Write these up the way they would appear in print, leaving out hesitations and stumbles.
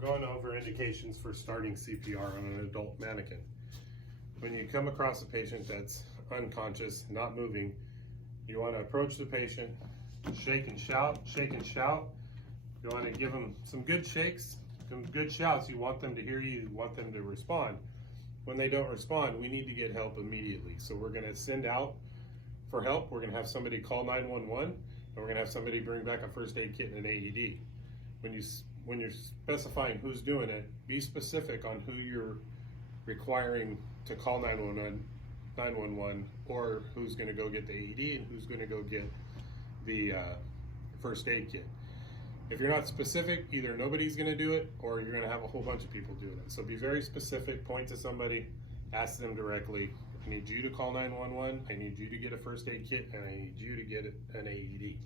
going over indications for starting CPR on an adult mannequin. When you come across a patient that's unconscious, not moving, you want to approach the patient, shake and shout, shake and shout. You want to give them some good shakes, some good shouts. You want them to hear you, you want them to respond. When they don't respond, we need to get help immediately. So we're going to send out for help. We're going to have somebody call 911, and we're going to have somebody bring back a first aid kit and an AED. When you're specifying who's doing it, be specific on who you're requiring to call 911, or who's going to go get the AED and who's going to go get the first aid kit. If you're not specific, either nobody's going to do it or you're going to have a whole bunch of people doing it. So be very specific, point to somebody, ask them directly, I need you to call 911, I need you to get a first aid kit, and I need you to get an AED.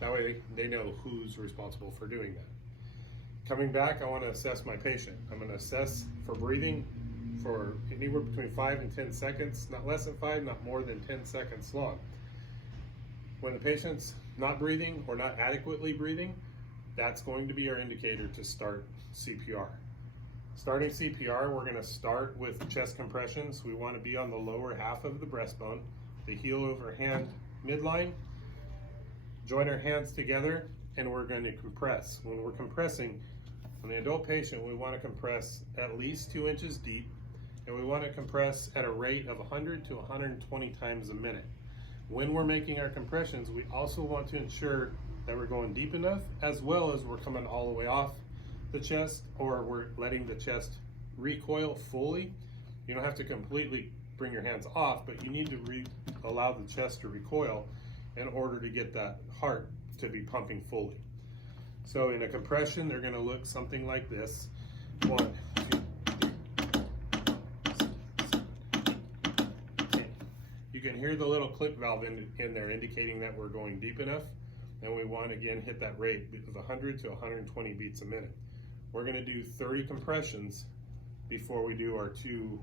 That way they know who's responsible for doing that. Coming back, I want to assess my patient. I'm going to assess for breathing for anywhere between 5 and 10 seconds, not less than 5, not more than 10 seconds long. When the patient's not breathing or not adequately breathing, that's going to be our indicator to start CPR. Starting CPR, we're going to start with chest compressions. We want to be on the lower half of the breastbone, the heel over hand midline. Join our hands together and we're going to compress. When we're compressing, on the adult patient, we want to compress at least 2 inches deep, and we want to compress at a rate of 100 to 120 times a minute. When we're making our compressions, we also want to ensure that we're going deep enough, as well as we're coming all the way off the chest, or we're letting the chest recoil fully. You don't have to completely bring your hands off, but you need to allow the chest to recoil in order to get that heart to be pumping fully. So in a compression, they're going to look something like this. 1, 2, 3, 8. You can hear the little click valve in there indicating that we're going deep enough, and we want to again hit that rate of 100 to 120 beats a minute. We're going to do 30 compressions before we do our 2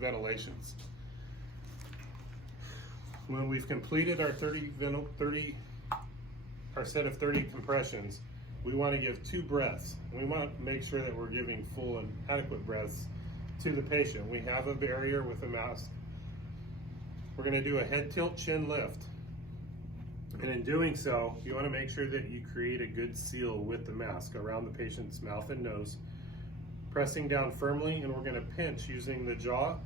ventilations. When we've completed our our set of 30 compressions, we want to give 2 breaths. We want to make sure that we're giving full and adequate breaths to the patient. We have a barrier with a mask. We're going to do a head tilt chin lift. And in doing so, you want to make sure that you create a good seal with the mask around the patient's mouth and nose, pressing down firmly, and we're going to pinch using the jaw,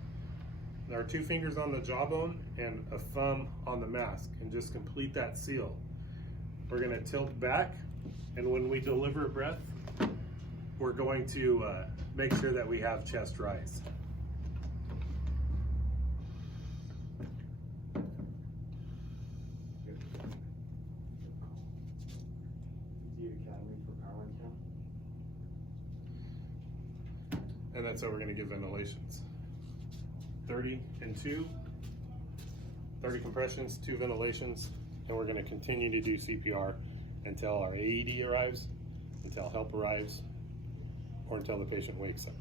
our 2 fingers on the jawbone and a thumb on the mask, and just complete that seal. We're going to tilt back, and when we deliver a breath, we're going to make sure that we have chest rise. And that's how we're going to give ventilations. 30 and 2, 30 compressions, 2 ventilations, and we're going to continue to do CPR until our AED arrives, until help arrives, or until the patient wakes up.